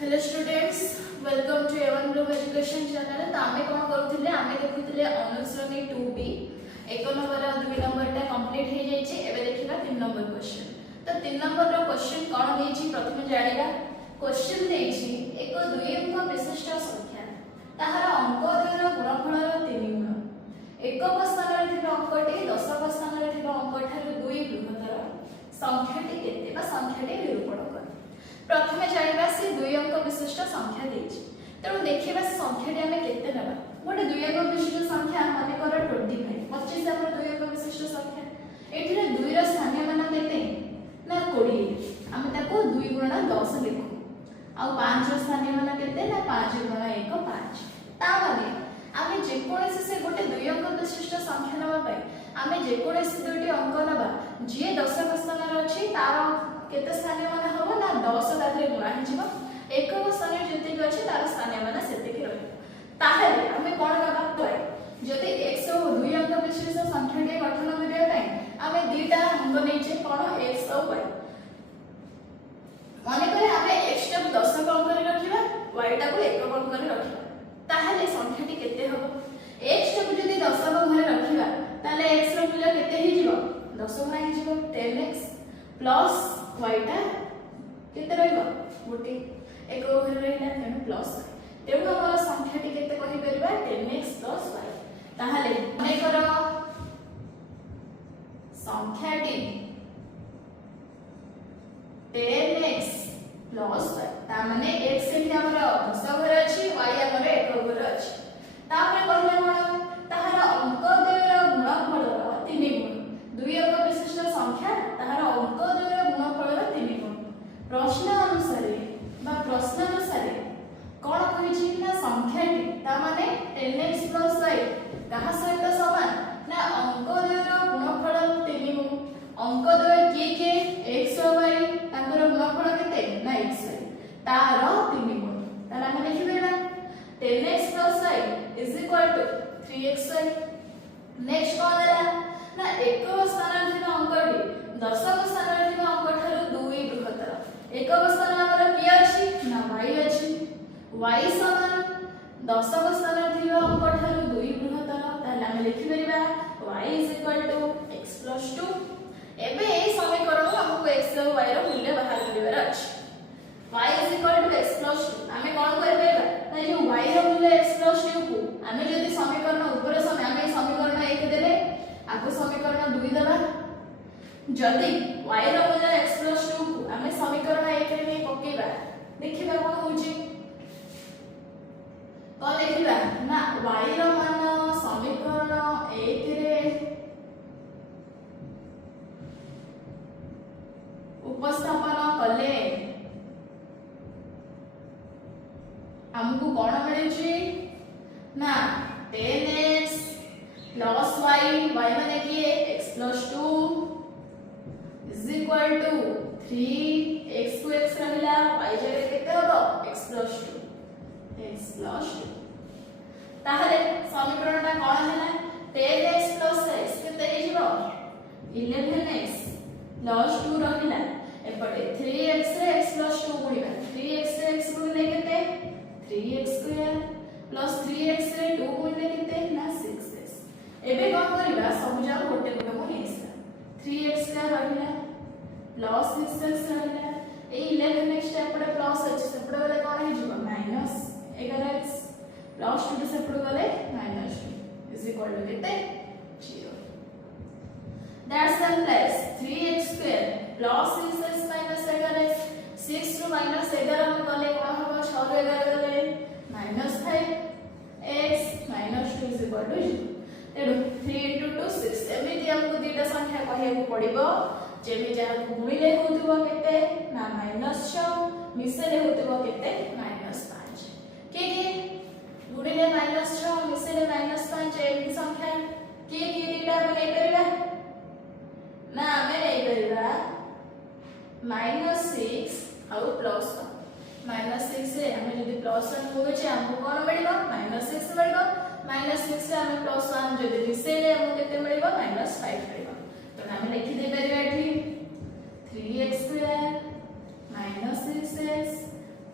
Hello students, welcome to Avon Bloom Education channel. तो आमे कोन करूथिले, आमे देखुथिले अनुश्रेणी 2B एक नंबर और 2 नंबरटा कंप्लीट हे जायछि। एबे देखिबा 3 नंबर क्वेश्चन। तो 3 नंबर रो क्वेश्चन कोन हेछि प्रथमे जानिबा। क्वेश्चन देछि एक दुई अंक विशिष्ट संख्या ताहार अंकद्वयर गुणफलर 3 गुण एकक स्थान रे थिबा अंकटी दशक स्थान रे थिबा अंक ठारू 2 बृहत्तर संख्याटी केते बा संख्याटी निरूपण कर। प्रथमे जानिबा से दुई अंक विशिष्ट संख्या देछि। तेणु देखिबा से संख्याटी आमे केते नेबा। गोटे दुई अंक विशिष्ट संख्या माने कर 25 25 हमर दुई अंक विशिष्ट संख्या। एथिरे 2 रो स्थानीय मान केते ना 20 आमे ताको 2 गुणा 10 लिखु। आ 5 रो स्थानीय मान केते ना 5 गुणा 1 5। ता माने आमे जे कोनोसी से गोटे दुई अंक विशिष्ट संख्या नबा पाई आमे जे कोनोसी दुटी अंक नबा जे दशक स्थान रे अछि तार केते स्थानीय मान हबो ना 10 ताथरे गुणा हे जिवो। एकक स्थान रे जति कि अछि तार स्थानीय मान सेते कि रहै। ताहेले हमें कोन नबा पाई जति 100 दुई अंक विशिष्ट संख्या के गठन करिया पाई आमे दुईटा अंक नेचे कोन 100 पाई। माने करे आमे x टा 10 अंक रे रखिबा y टा को एकक अंक रे रखिबा। ताहेले संख्याटी केते हबो x टा को जति 10 अंक रे रखिबा ताले x रो मूल्य केते हे जिवो 10 गुणा हे जिवो 10x प्लस y टा केते रहइबो गोटे एक ओभर रहइला तेनु प्लस तेनु हमर संख्याटी केते कहि परिबा 10x plus y। ताहाले Anekar संख्याटी 10x plus y ता माने x एठी हमर 10 ओभर अछि y हमर 1 ओभर अछि। तापर कहले कोन ताहार अंकद्वयर गुणफल 3 गुण दुई अंक विशिष्ट संख्या ताहार अंकद्वयर गुणफल 3 गुण। प्रश्न अनुसार बा प्रश्न अनुसार कोन कहिछि ना संख्याटी ता माने 10x प्लस y कहा सहित समान ना अंकद्वयर गुणफल 3 गुण। अंकद्वय के x और y ताकर गुणफल केते ना x y तार 3 गुण। ताला हम लिखि देबा 10x plus y is equal to 3xy। Next कोन देला ना एकक स्थान रे अंकटी दशक स्थान रे अंक ठारू 2 बृहत्तर एकक स्थान हमर की अछि ना y अछि y समान दशक स्थान रे अंक ठारू 2 बृहत्तर ताले हम लिखि परिबा y is equal to x plus 2। एबे ए समीकरण हमको x और y रो मूल्य बाहर करिवार अछि। y is equal to x plus 2 हमें कोन करबे ना जो y रो मूल्य x प्लस 2 को हमें यदि समीकरण ऊपर समय हमें समीकरण 1 देले आको समीकरण 2 देबा जदि y रो मूल्य x प्लस 2 को हमें समीकरण 1 रे में पकेबा देखिबा कोन होची कोन लिखिबा ना y रो मान समीकरण 1 रे उपस्थापन कले हमको कोन मिलुची ना 10x प्लस y y माने कि x plus 2 is equal to 3x को x रहला y जरे केते होबो x प्लस 2 x प्लस 2। ताहले समीकरणटा कोन हैला 10x प्लस x केते हे जिवो 11x प्लस 2 रहला एपटे 3x रे x प्लस 2 गुणिबा 3x रे x गुणिले केते 3x स्क्वायर प्लस 3x रे 2 गुणिले केते ना 6x। एबे कोन करिबा सब जा गोटे गोटे को नेसा 3x का रहला प्लस 6x रहला ए 11x टा एपटे प्लस अछि सेपटे गले कोन हे जिवो माइनस 11x प्लस 2 सेपटे गले माइनस 2 इज इक्वल टू केते 0। That's simplest 3x square plus 6x minus 11x 6 रो माइनस 11 में गले कोन हबो 6 रो 11 गले minus 5x minus 2 is equal to 0। तेनु 3 into 2 6 एमिति हमको दीटा संख्या कहिया पड़िबो जेमे जा गुणिले होतबो केते ना माइनस 6 मिसले होतबो केते माइनस 5 के गुणिले माइनस 6 मिसले माइनस 5 एमिति संख्या के दीटा बने करबा ना हमें नहीं करबा -6 और +1 -6 रे हमें यदि +1 होवे हमको कोन मिलिबो -6 मिलिबो -6 रे हमें +1 जदि मिसेले हमको केते मिलिबो -5 मिलिबो। तो हमें लिखि दे परिबा एठी 3x square -6x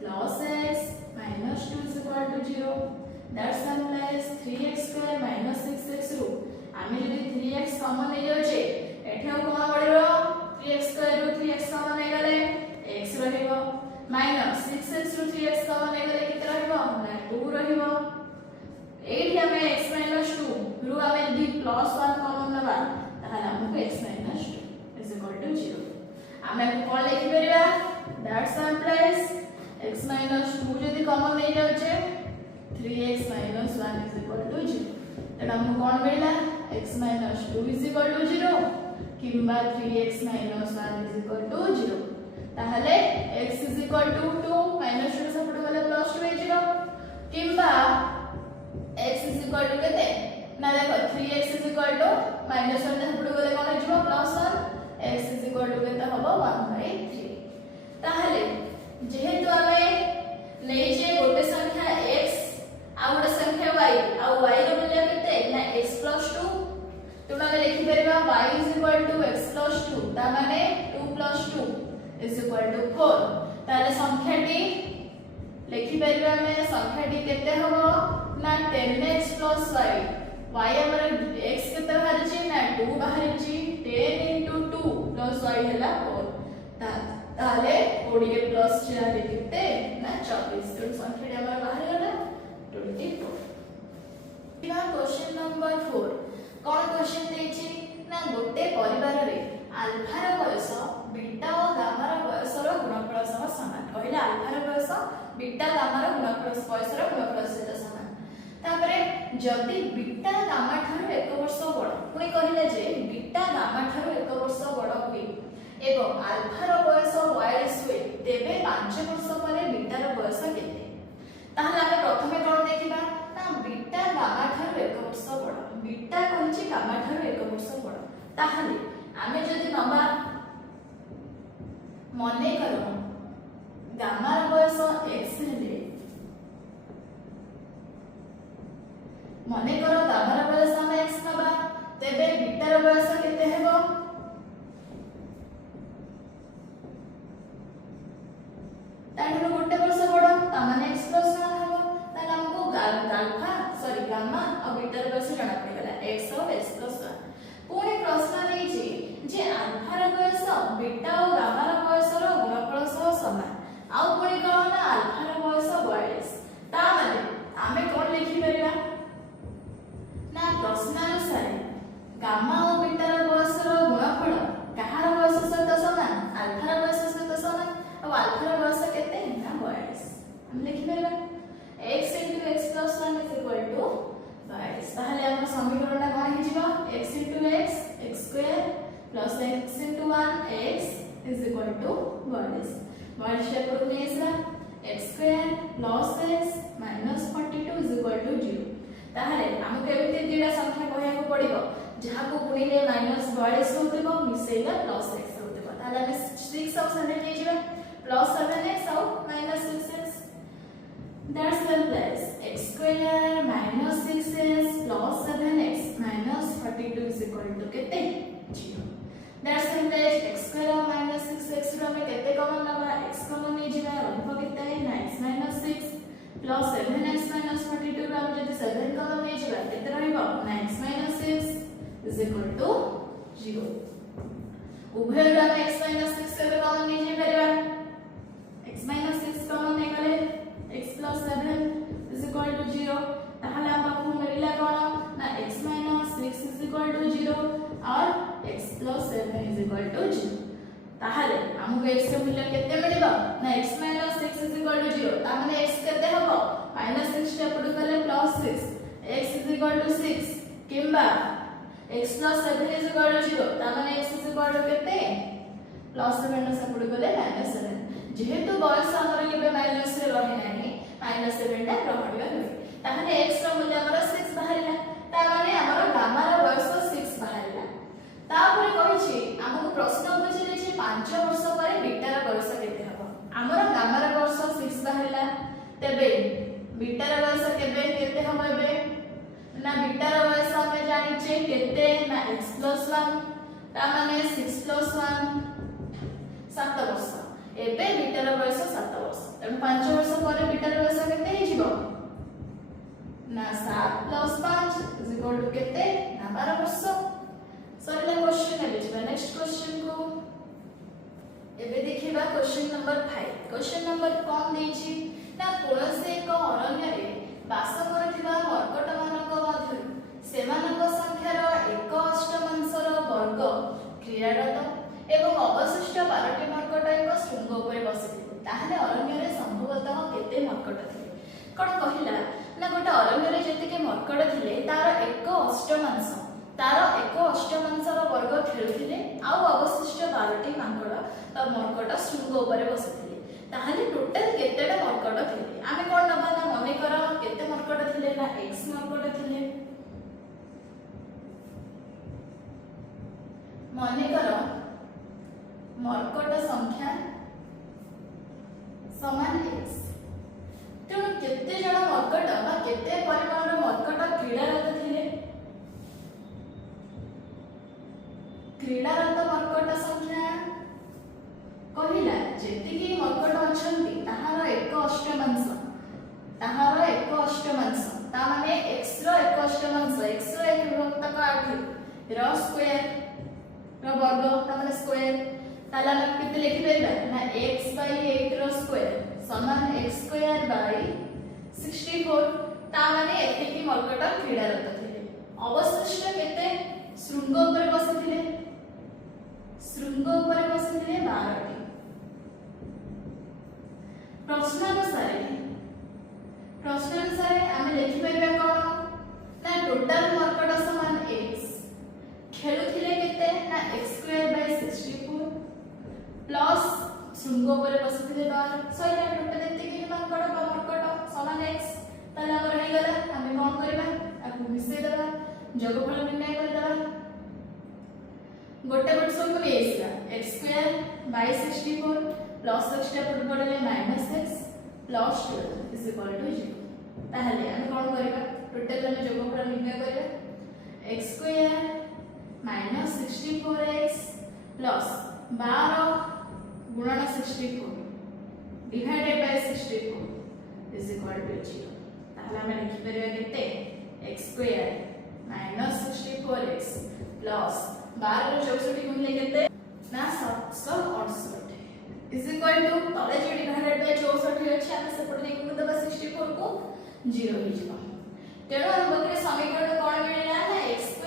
plus x that's implies 3x² - 6x रु आमे जदी 3x कॉमन नै जाउछे एठे कोन पड़िबो 3x² रु 3x कॉमन नै गले x रहिबो माइनस 6x रु 3x कॉमन नै गले केते रहिबो ना 2 रहिबो एठी हमें x - 2 रु हमें जदी +1 कॉमन नबा ताहाले हमको x - 2 = 0 आमे कोन लिखि परिबा दैट्स इम्प्लाइज x - 2 जदी कॉमन नै जाउछे 3x - 1 = 0 तेणु हमको कौन मिला x - 2 = 0 किंबा 3x - 1 = 0 ताहले x = 2 -2 सपड वाला +2 हे जिरो किंबा x = केते ना देखो 3x = -1 सपड वाला कोन हे जिरो +1 x = केते हबो 1/3 ताहले जेहेतु हमें नै जे गोटे संख्या x आ गोटे संख्या y आ y रो मूल्य केते ना x + 2 तुम आगे लिखि परबा y = x + 2 ता माने 2 + 2 = 4 ताले संख्याटी लिखि परबा में संख्याटी केते हबो ना 10x + y y हमर x केते बाहर छी ना 2 बाहर छी 10 * 2 + y हला 4 ताले 20 + 4 केते ना 24 तो संख्याटी हमर बाहर गला 24 इहा क्वेश्चन नंबर 4 कोन क्वेश्चन देछि ना गोटे परिवार रे अल्फा रो बयस बीटा और गामा रो बयस रो गुणफल सह समान कहले अल्फा रो बयस बीटा गामा रो गुणफल बयस रो गुणफल सह समान तापरे जदी बीटा गामा ठारो 1 वर्ष बड़ पुनी कहले जे बीटा गामा ठारो 1 वर्ष बड़ हुए एवं अल्फा रो बयस 42 हुए तेबे 5 वर्ष परे बीटा रो बयस केते ताहले आमे प्रथमे कोन देखिबा ना बीटा गामा ठारो 1 वर्ष बड़ बीटा कहछि गामा ठारो 1 वर्ष बड़ ताहले आमे जदी नबा मने करो गामा रो बयस x हेले मने करो गामा रो बयस हम x नबा तेबे बीटा रो बयस केते हेबो ताठरो गोटे वर्ष बड़ ता माने x + 1 हेबो ताले हमको गामा और बीटा रो बयस जाना पड़ेगा x और x + 1 पुणी प्रश्न नै जे अल्फा रो बयस बीटा और गामा रो बयस रो गुणफल सह समान आ पुणी कोन ना अल्फा रो बयस 42 ता माने आमे कोन लिखि परिबा ना प्रश्न अनुसार गामा और बीटा रो बयस रो गुणफल कहार बयस सहित समान अल्फा रो बयस सहित समान और अल्फा रो बयस केते ना 42 हम लिखि परिबा x * x + 1 = 22 ताहले हम समीकरणटा कोन हे जिवो x * x x² + x * 1 x = 42 step पर नेसला x² + x - 42 = 0 ताहले हमके एते दिडा संख्या कहया को पड़िबो जहा को गुणिले -42 होतबो मिसेला +x होतबो ताहले हम 6 ऑप्शन रे नै जिवो +7x और -6x that's implies x² - 6x + 7x - 42 = केते 0 that's implies x² - 6x रो में केते कॉमन नबा x कॉमन नै जिबा रहबो केते ना x - 6 + 7x - 42 रो हम जदी 7 कॉमन नै जिबा केते रहबो ना x - 6 = 0 उभय रो हम x - 6 केते कॉमन नै जिबा x - 6 कॉमन नै गले x + 7 = 0 ताहले हमको मिलला कोन ना x - 6 = 0 और x + 7 = 0 ताहले हमको x रो मूल्य केते मिलिबो ना x - 6 = 0 ता माने x केते हबो -6 टे पडु गले +6 x = 6 किंबा x + 7 = 0 ता माने x केते +7 से पडु गले -7 जेहेतु बयस हमर केबे माइनस रे रहे नाही -7 टा रहडियो होय ताहले x रो मूल्य हमर 6 बाहरिला ता माने हमर गामा रो बयस 6 बाहरिला तापर कहि छी हमहु प्रश्न पछरे छी 5 वर्ष परे बीटा रो बयस केते हबो हमर गामा रो बयस 6 बाहरिला तेबे बीटा रो बयस केते हबो एबे ना बीटा रो बयस हम जानि छे केते ना x + 1 ता माने 6 + 1 7 वर्ष एबे बीटा रो बयस 7 वर्ष तन 5 वर्ष परे बीटा रो बयस केते हे जिवो देखिबा क्वेश्चन नंबर 5। क्वेश्चन नंबर कौन देछि ना कोनसे एक अरण्य रे बास करथिबा मर्कट मानक मध्य सेमानक संख्यार 1/8 वर्ग क्रीड़ारत एवं अवशिष्ट 12टी मर्कट एक शृंग उपर बसिथिले ताहले अरण्य रे संभवतः केते मर्कट थिले कोन कहिला ना गोटे अरण्य रे जतिके मर्कट थिले तार 1/8 तार 1/8 वर्ग खेलुथिले आउ अवशिष्ट 12टी मांकड़ मर्कट शृंग उपर बसिथिले ताहले टोटल केतेटा मर्कट थिले आमे कोन नबा ना मने कर केते मर्कट थिले ना x मर्कट थिले मने कर मर्कट संख्या समान x तेणु केते जण मर्कट बा केते परिमाणर मर्कट क्रीड़ारत थिले क्रीड़ारत मर्कट संख्या कहिला जेतिकी मर्कट अछंती ताहार 1/8 ताहार 1/8 ता माने x रो 1/8 x रो 1 विभक्त 8 रो स्क्वायर रो वर्ग ता माने स्क्वायर ताला हम किते लिखि परबा ना x/8 रो स्क्वायर समान x² 64 ता माने एतिकी मर्कट क्रीड़ारत थिले अवशिष्ट केते शृंग उपर बसिथिले शृंग उपर बसिथिले 12टी प्रश्नानुसार आमे लिखि परबा कोन ना टोटल मर्कट समान x खेलुथिले केते ना x² 64 प्लस शृंग उपर बसिथिले 12 सहिला टोटल एतिकी मर्कट बा मर्कट समान x ताले हमर हे गला आमे कोन करबा आकु मिसे देबा जोगफल निर्णय कर देबा गोटे वर्ष को लेसिला x² 64 प्लस x टा पुट पड़ले -x plus 12 is equal to 0 ताहले हम कोन करबा टोटल हम जोगफल निर्णय करबा x² -64x प्लस 12 गुणन 64 divided by 64 is equal to 0 ताहले हम लिखि परबा केते x² -64x प्लस 12 रो 64 गुणले केते ना 768 इज इक्वल टू तले जे डिवाइडेड बाय 64 अछि हम सेपट दे गुण दबा 64 को 0 हो जिवो तेणु हम बकरे समीकरण कोन मिलला ना x²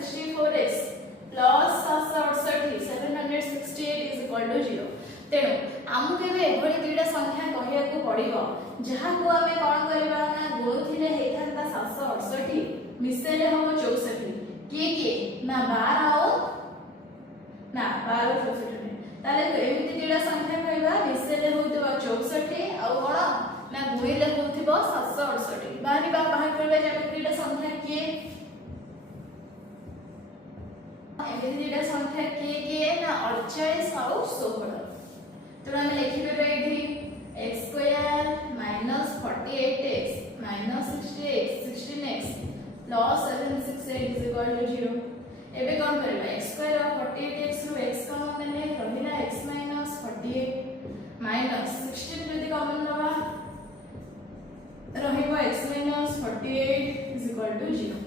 64x plus 768 768 is equal to 0 तेणु आमु केबे एभଳି दुईटा संख्या कहिया को पड़िबो जहा को हमें कोन करबा ना गुणुथिले हेथांता 768 मिसेले हम 64 के ना 12 आओ ना 12 64 ताले एमिति दुईटा संख्या कहबा मिसेले होतबा 64 आ कोन ना गुणिले होतबो 768 बाहरी बाहर करबा जे दुईटा संख्या के एमिति दुईटा संख्या के ना 48 और 16 तो हम लिखि देबे एठी x² -48x -60x 16x plus 768 is equal to 0 एबे कोन करबा x² और 48x रो x कॉमन ले रहिला x - 48 माइनस 16 जदी कॉमन लबा रहिबो x - 48 is equal to 0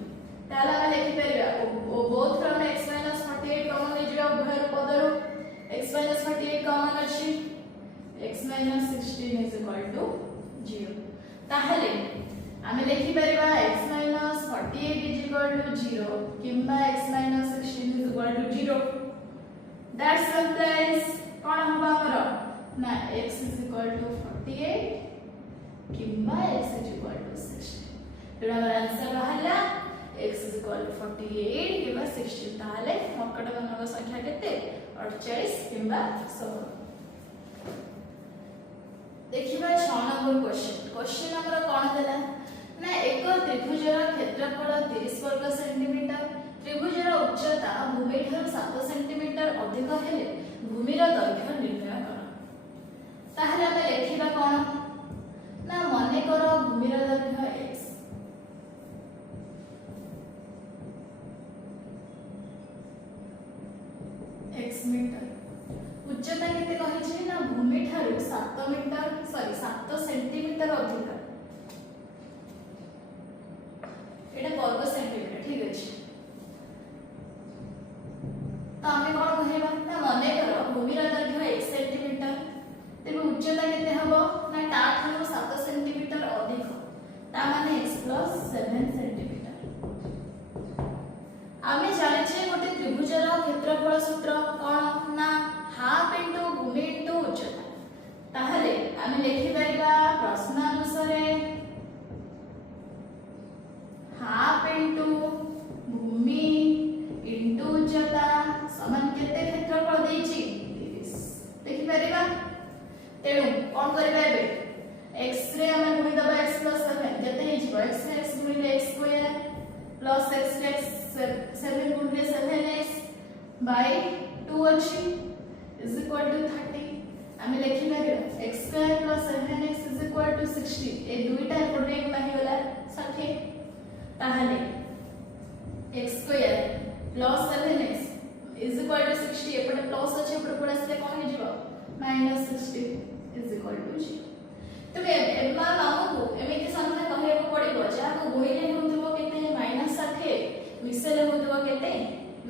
ताला हम लिखि परबा ओ बोथ फ्रॉम x - 48 कॉमन ले जिरा उभय पदरो x - 48 कॉमन अछि x - 16 is equal to 0 ताहले आमे लिखि परबा x - 48 is equal to 0 किंबा x - 16 is equal to 0 that implies कोन होबा हमर ना x is equal to 48 किंबा x is equal to 16 तो हमर आंसर रहला x is equal to 48 किंबा 16 ताहले मर्कट मानक संख्या केते 48 किंबा 16 देखिबा 6 नंबर क्वेश्चन हमर कोन देला ना एक त्रिभुजर क्षेत्रफल 30 वर्ग सेंटीमीटर त्रिभुजर उच्चता भूमि ठार 7 सेंटीमीटर अधिक हेले भूमिर दैर्घ्य निर्णय कर ताहले हम लिखिबा कोन ना मने कर भूमिर दैर्घ्य x x मीटर उच्चता केते कहि छी ना भूमि ठार 7 मीटर सॉरी 7 सेंटीमीटर अधिक एटा वर्ग सेंटीमीटर ठीक अछि तो हमें कोन कहैबा ना मने कर भूमिर दैर्घ्य 1 सेंटीमीटर ता माने x प्लस 7 सेंटीमीटर। आमे जाने छे गोटे त्रिभुजर क्षेत्रफल सूत्र कोन ना हाफ इनटू भूमि इनटू उच्चता। ताहले आमे लिखि परिबा प्रश्न अनुसार हाफ इनटू भूमि इनटू उच्चता समान केते क्षेत्रफल देछि 30 लिखि परिबा। तेणु कोन करबा एबे x रे हमें गुणी दबा x प्लस 7 केते हे जिवो x रे x गुणी x स्क्वायर प्लस x रे 7 गुणी 7x बाय 2 अछि इज इक्वल टू 30। हमें लिखि परिबा x square plus 7x is equal to 60। ए दुईटा एपटे गुणा हे गला 60। ताहले x square plus 7x is equal to 60 एपटे प्लस अछि एपटे प्लस से कोन हे जिवो माइनस 60 इज इक्वल टू 0। तबे एमा हमकु एमिति संख्या कहले को पड़िबो जा को गुणिले होतबो केते माइनस 60 मिसले होतबो केते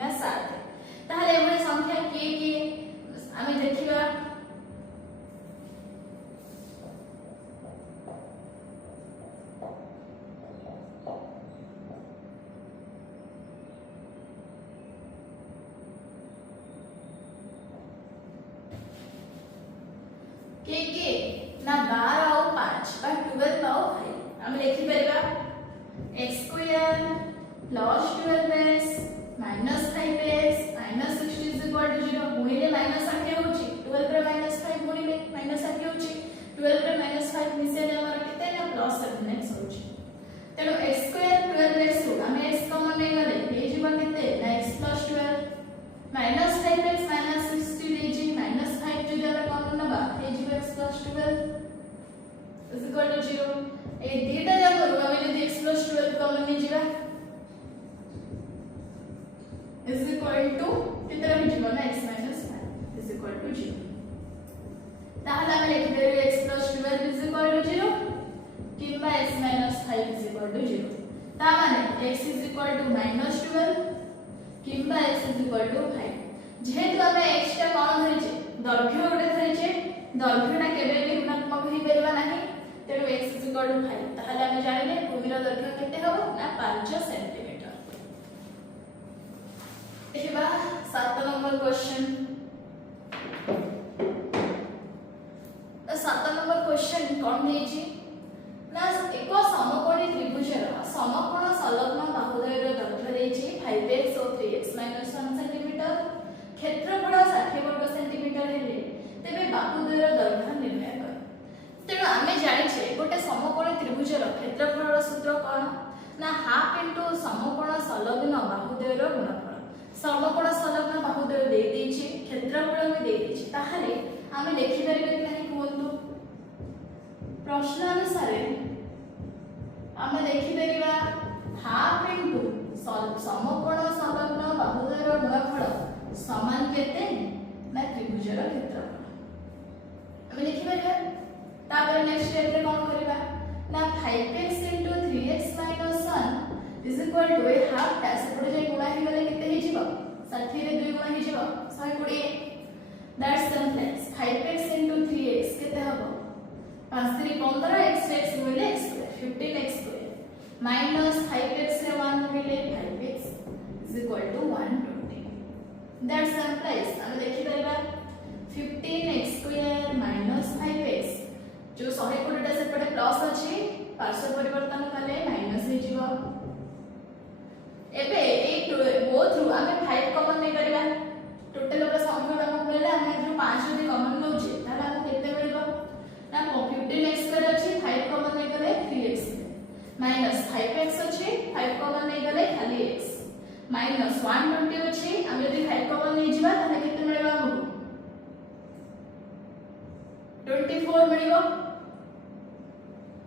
ना 60। ताहले एमे संख्या के आमे देखिबा के ना 12 और 5 बा 12 और 5 हम लिखि परिबा x square plus 12x minus 5x minus 60 is equal to 0 गुणिले माइनस 60 होची 12 रे माइनस 5 गुणिले माइनस 60 होची 12 रे माइनस 5 मिसेले हमर केते ना प्लस 7x होची। तेनो x स्क्वायर 12x हो हम x कॉमन ले गले हे जीवा केते ना x plus 12 minus 5x minus 60 lazy minus 5 जदि हम कॉमन नबा हे जीवा x plus 12 is equal to 0। ए दीटा जाको हम यदि x plus 12 कॉमन ले जीवा is equal to कितना हो जीवा ना x minus 5 is equal to 0। ताहले हम लिख देबे x plus 12 is equal to 0 किंबा x minus 5 is equal to 0। ता माने x is equal to minus 12 किंबा x is equal to 5। जेहेतु हम x टा कोन धरिचे दैर्घ्य उडे धरिचे दैर्घ्यटा केबे भी ऋणात्मक होई परबा नाही। तेणु x is equal to 5 ताहले हम जानिले भूमिर दैर्घ्य केते हबो ना 5 सेंटीमीटर। देखिबा 7 नंबर क्वेश्चन। 7 नंबर क्वेश्चन कोन देछि ना एक समकोणी त्रिभुजर समकोण संलग्न बाहुद्वयर दैर्घ्य देछि 5x और 3x 1 सेंटीमीटर क्षेत्रफल 60 वर्ग सेंटीमीटर हेले तेबे बाहुद्वयर दैर्घ्य निर्णय कर। तेणु आमे जानि छे गोटे समकोणी त्रिभुजर क्षेत्रफल सूत्र कोन ना हाफ इनटू समकोण संलग्न बाहुद्वयर गुणफल। समकोण संलग्न बाहुद्वय दे देछि क्षेत्रफल भी दे देछि ताहले आमे लिखि परिबे कि नाही कोंतु प्रश्न अनुसार आमे लिखि परिबा हाफ इनटू समकोण संलग्न बाहुद्वयर गुणफल समान केते ना त्रिभुजर क्षेत्रफल। आमे लिखि परिबा तापर नेक्स्ट स्टेप रे कोन करबा ना 5x 3x 1 is equal to a half टा सेपटे जे गुणा हे गले केते हे जिवो 60 रे 2 गुणा हे जिवो 120। दैट्स सिंपलेक्स 5x 3x केते हबो 5 3 15 x x गुणिले x square 15x square minus 5x रे 1 गुणिले 5x is equal to 120। That's simplex हम देखि परबा 15x स्क्वायर माइनस 5x जो 120 टा सेपटे प्लस अछि पार्श्व परिवर्तन कले माइनस हे जिवो। एबे ए बोथ रु आमे 5 कॉमन नै करबा टोटल ओकर संख्या हम लेले आमे जो 5 जदी कॉमन नउचे ताला हम केते मिलबो ना 15x स्क्वायर अछि 5 कॉमन नै गले 3x माइनस 5x अछि 5 कॉमन नै गले खाली x माइनस 120 अछि हम यदि 5 कॉमन नै जिबा ताले केते मिलबा हमहु 24 मिलिबो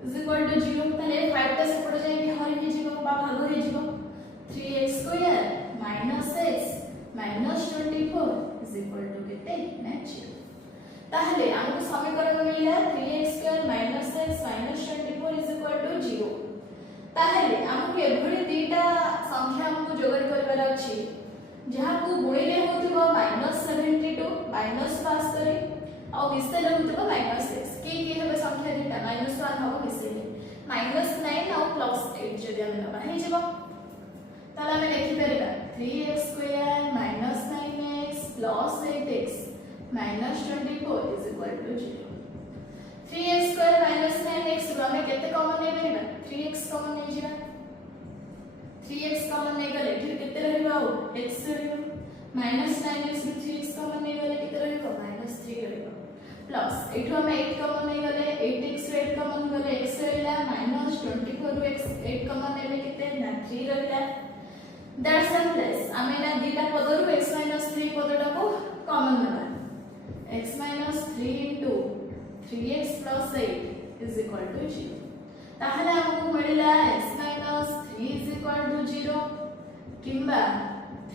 is equal to 0 ताले 5 टा सेपटे जाई कि हरि हे जिवो बा भाग हे जिवो 3x square minus x minus 24 is equal to केते ना 0। ताहले हमको समीकरण मिलला 3x square minus x minus 24 is equal to 0। ताहले हमको एभଳି दीटा संख्या हमको जोगड़ करबार अछि जहा को गुणिले होतिबो -72 माइनस पास करी और मिसले होतिबो -6 के हेबे संख्या दीटा -1 हबो मिसले -9 और प्लस 8 जदि हम नबा हे जेबो ताले हम लिखि परिबा 3x square minus 9x plus 8x minus 24 is equal to 0 3x square minus 9x रो हम केते कॉमन नै परिबा 3x कॉमन नै जिबा 3x कॉमन नै गले फिर केते रहइबा x रहइबा माइनस 9x 3x कॉमन नै गले केते रहइबा माइनस 3 रहइबा प्लस एठो हम 8 कॉमन नहीं गले 8x 8 कॉमन गले x रहला माइनस 24x 8 कॉमन नेले किते ना 3 रहला दैट्स एन प्लस हमें ना दीटा पदरु x 3 पदटा को कॉमन नबा x 3 3x 8 is equal to 0 ताहले हमको मिलला x 3 0 किंबा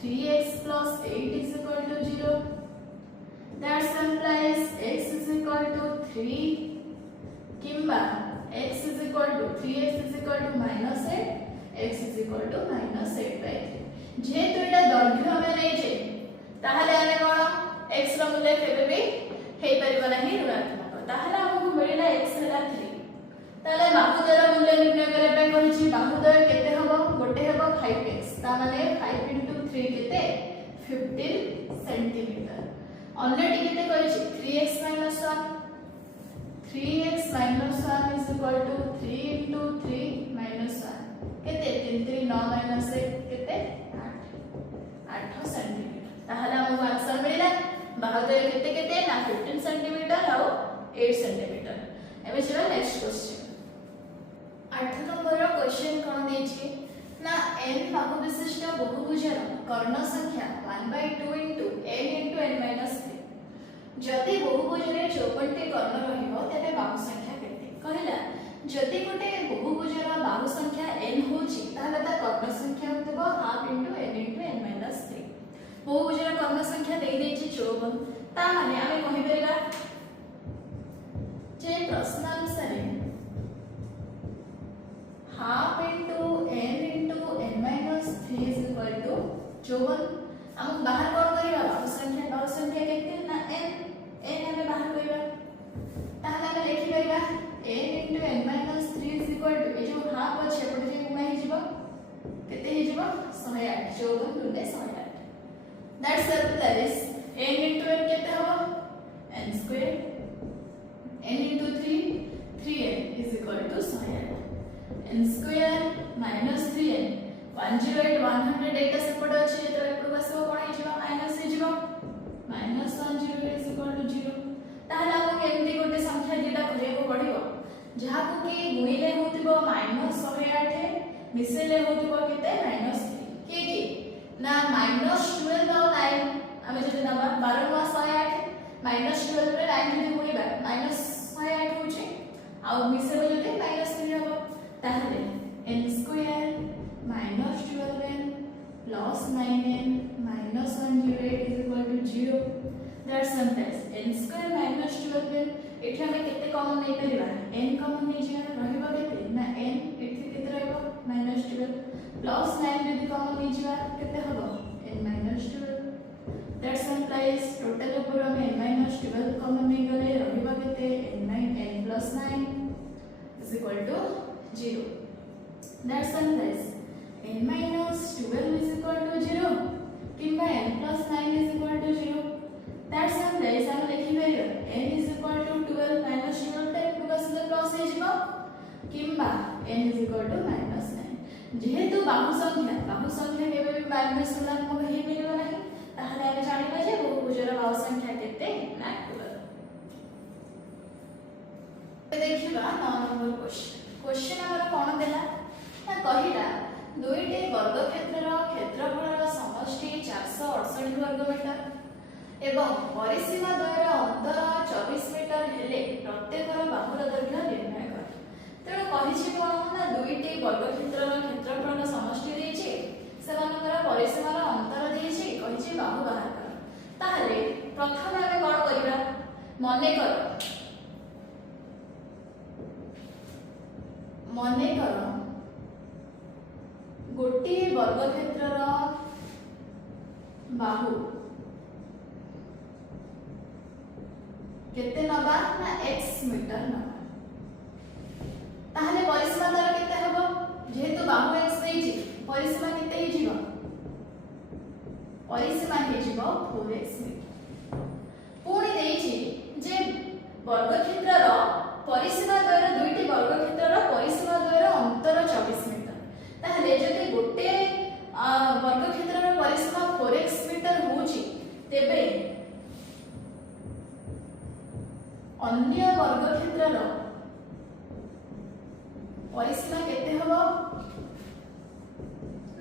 3x 8 is equal to 0 that implies x is equal to 3 किंबा x is equal to 3x is equal to minus 8 x is equal to minus 8 by 3 जेहेतु एटा दैर्घ्य हमें नै जे ताहले हमें कोन x रो मूल्य केबे भी हे परिबो नाही ऋणात्मक ताहले हमकु मिलिला x हला 3 ताले बाहुद्वय मूल्य निर्णय करे पे कहिछि बाहुद्वय केते हबो गोटे हबो 5x ता माने 5 * 3 केते 15 सेंटीमीटर ऑलरेडी केते कहिछि 3x - 1 3x - 1 is equal to 3 into 3 minus 1 केते 3 3 9 minus 1 केते 8 सेंटीमीटर ताहले हमको आंसर मिलिला बाहुद्वय केते केते ना 15 सेंटीमीटर और 8 सेंटीमीटर एबे चलो नेक्स्ट क्वेश्चन 8 नंबर क्वेश्चन कोन देछि ना n बाहु विशिष्ट बहुभुजर कर्ण संख्या 1/2 into n into n minus 3 जदि बहुभुजरे 54 टी कर्ण रहिबो तबे बाहु संख्या केते कहला जदि गोटे बहुभुजर बाहु संख्या n होछि ताले ता कर्ण संख्या होतबो half into n into n minus 3 बहुभुजर कर्ण संख्या देइ देछि 54 ता माने आमे कहि परिबा जे प्रश्न अनुसार half into n into n minus 3 is equal to 54 हम बाहर कोन करिबा बाहु संख्या केते ना n हमें बाहर करिबा ताहले हम लिखि परिबा n into n minus 3 is equal to ए जो हाफ अछि एपटे जे गुणा हे जिवो केते हे जिवो 108 54 गुणे 108 that's equals n into n केते हबो n square n into 3 3n is equal to 108 n square minus 3n 108 108 सेपट अछि तो एपट बसबो कोन हे जिवो माइनस हे जिवो minus 108 is equal to 0 ताहले हम केमती गोटे संख्या जेटा करियो पड़िबो जहा को कि गुणिले होतिबो minus 108 मिसेले होतिबो केते minus 3 के ना minus 12 और 9 हमें जे नंबर 12 वा 108 minus 12 रे 9 जे गुणिबा minus 108 होछि आ मिसेले जते minus 3 हबो ताहले n square minus 12n plus 9n minus 108 is equal to 0 that's simple n square minus 12n एठी हमें केते कॉमन नै परिबा n कॉमन नै जिया रहइबा केते ना n एठी केते रहइबो -12 plus 9 यदि कॉमन नै जिया केते हबो n minus 12 that's implies total ऊपर हमें n minus 12 कॉमन नै गले रहइबा केते n plus 9 is equal to 0 that's implies n minus 12 is equal to 0 किंबा n plus 9 is equal to 0 that's implies हम लिखि परियो n is equal to 12 minus 12 type two बस प्लस हे जिवो किंबा n is equal to minus 9 जेहेतु बाहु संख्या केबे भी माइनस ऋणात्मक हे मिलिबो नाही ताहले हम जानिबा जे बहुभुजर बाहु संख्या केते ना 12 देखिबा 9 नंबर क्वेश्चन हमर कोन देला ना कहिला दुईटी वर्ग क्षेत्रर क्षेत्रफलर समष्टि 468 वर्ग मीटर एवं परिसीमा द्वयर अंतर 24 मीटर हेले प्रत्येकर बाहुर दैर्घ्य निर्णय कर तेणु कहिछि कोन ना दुईटी वर्ग क्षेत्रर क्षेत्रफलर समष्टि देछि सेमानकर परिसीमार अंतर देछि कहिछि बाहु बाहर कर ताहले प्रथम हम कोन करिबा मने कर गोटे वर्ग क्षेत्रर बाहु केते नबा ना x मीटर नबा ताहले परिसीमा द्वारा केते हबो परिसीमा केते हबो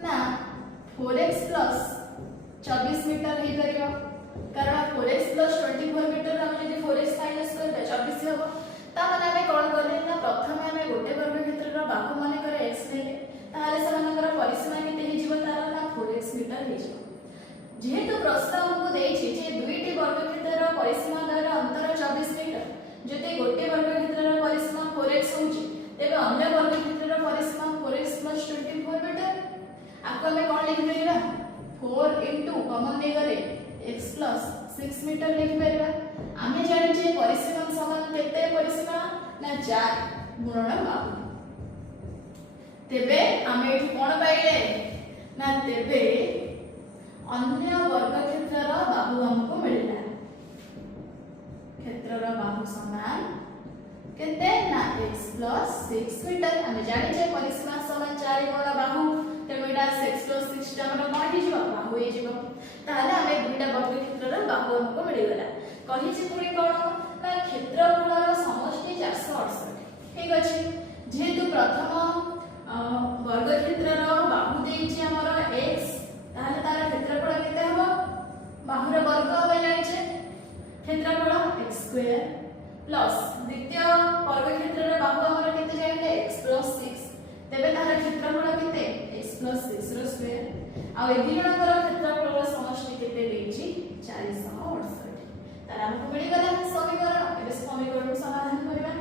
ना 4x प्लस 24 मीटर हे परियो कारण 4x प्लस 24 मीटर हम जदी 4x माइनस करबे 24 हबो ता माने हमें कोन करले ना प्रथमे हमें गोटे वर्ग क्षेत्रर बाहु माने करे x लेले ताले समानकर परिसीमा केते हे जीव तार ना 4x मीटर हे जीव जेहेतु प्रश्न हमको देछि जे दुईटी वर्ग क्षेत्रर परिसीमा द्वारा अंतर 24 मीटर जदि गोटे वर्ग क्षेत्रर परिसीमा 4x होउची तेबे अन्य वर्ग क्षेत्रर परिसीमा 4x + 24 मीटर आपको हमें कोन लिख परिबा 4 * कॉमन दे गले x + 6 मीटर लिख परिबा आमे जानि जे परिसीमा समान केते परिसीमा ना 4 गुणन बाहु तेबे आमे एठी कोन पाइले ना तेबे अन्य वर्ग क्षेत्रर बाहु हमको मिलला क्षेत्रर बाहु समान केते ना x + 6 मीटर आमे जानि जे परिसीमा समान 4 गुणन बाहु तेबे एटा 6 + 6 टा हमर कोन हि जीव बाहु हे जीव ताले आमे दुईटा वर्ग क्षेत्रर बाहु हमको मिल गला कहि जे पुरी कोन ना क्षेत्रफलर समष्टि 468 ठीक अछि जेहेतु प्रथम वर्ग क्षेत्रर बाहु देछि हमर x ताले तार क्षेत्रफल केते हबो बाहुर वर्ग हबे जानि छे क्षेत्रफल x² प्लस द्वितीय वर्ग क्षेत्रर बाहु हमर केते जाइले x + 6 तेबे तार क्षेत्रफल केते x + 6 रो स्क्वायर आ ए दिजणकर क्षेत्रफलर समष्टि केते देछि 468 तार हमको मिल गला समीकरण एबे समीकरण समाधान करबा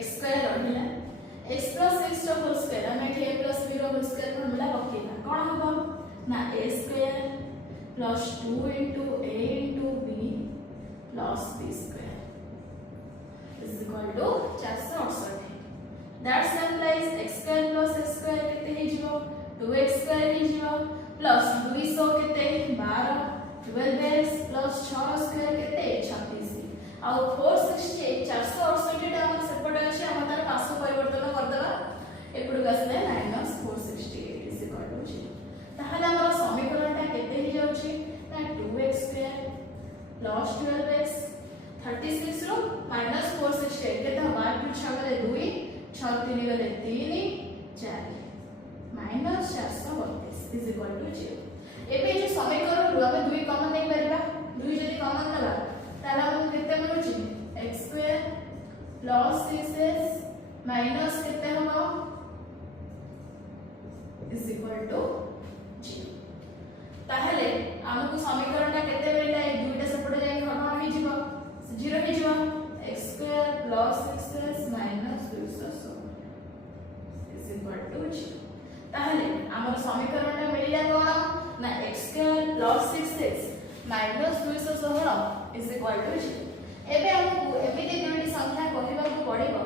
x² रहिला x + 6 रो होल स्क्वायर हम एठी a + b रो होल स्क्वायर फॉर्मूला पकेबा कोन हबो ना a² + 2 * a * b + b² is equal to 468 that implies x² + x² केते हे जीवो 2x² हे जीवो प्लस 200 केते 12 12x प्लस 6² केते 36 आ 468 468 टा हम सेपट अछि हम तार पासो परिवर्तन कर देबा एपुड गसले -468 is equal to 0 ताहले हमर समीकरण टा केते हे जाउछि ना 2x² + 12x 36 रो -468 केते हम 8 6 गले 2 6 3 गले 3 4 -432 is equal to 0 एबे जे समीकरण रु हम 2 कॉमन नै परबा 2 जदी कॉमन नबा ताला हम केते मिलुछि x² + 6s माइनस केते हबो is equal to 0 ताहले हमको समीकरण ता केते मिलला ए दुईटा सेपटे जाई हम हो जिवो 0 हे जिवो x² + 6s - 216 is equal to 0 ताहले हमर समीकरण ता मिलला कोन ना x² + 6s - 216 is equal to 0 एबे हमको एमिति दुईटी संख्या कहबा को पड़िबो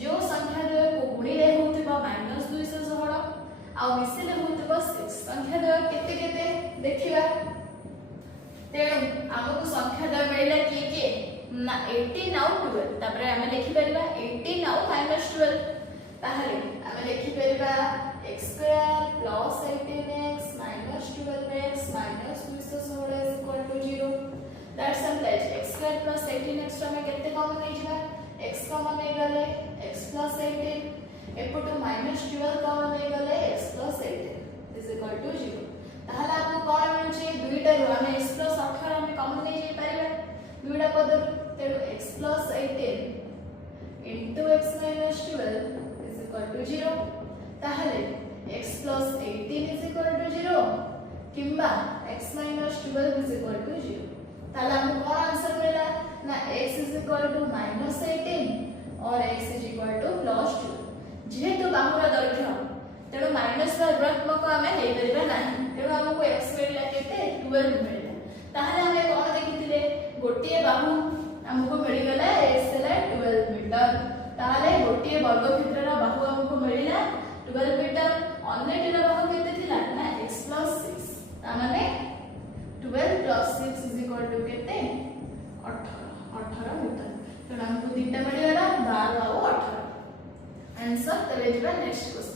जो संख्या द्वय को गुणिले होतिबा -216 आ मिसिले होतिबा 6 संख्या द्वय केते केते देखिबा तेणु हमको संख्या द्वय मिलला के ना 18 आउ 12 तापरे हम लिखि परिबा 18 आउ -12 ताहले हम लिखि परिबा x² + 18x - 12x - 216 is equal to 0 that implies x² + 18x में केते कॉमन नै जिबा x कॉमन नै गले x + 18 एपटो -12 कॉमन नै गले x + 18 is equal to 0 ताहले आपको कोन मिलुछि दुईटा रो हम x + 18 हम कॉमन नै जे पारिबा दुईटा पद तेणु x + 18 into x - 12 is equal to 0 ताहले x + 18 is equal to 0 किंबा x - 12 is equal to 0 ताहले हमको कोन आंसर मिला ना x is equal to -18 और x is equal to +2 जेहेतु बाहुर दैर्घ्य तेणु माइनस का ऋणात्मक आमे नै परिबा नाही तेणु हमको x मिलला केते 12 मिलला ताहले हमें कोन देखिथिले गोटिए बाहु हमको मिल गला x ହେଲା 12 मीटर ताहले गोटिए वर्ग क्षेत्रर बाहु हमको मिलला 12 मीटर अन्यटिर बाहु केते थिला ना x + 6 ता माने 12 + 6 is equal to केते 18 मीटर तेणु हमको तीनटा मिल गला 12 और 18 आंसर तबे जिबा नेक्स्ट क्वेश्चन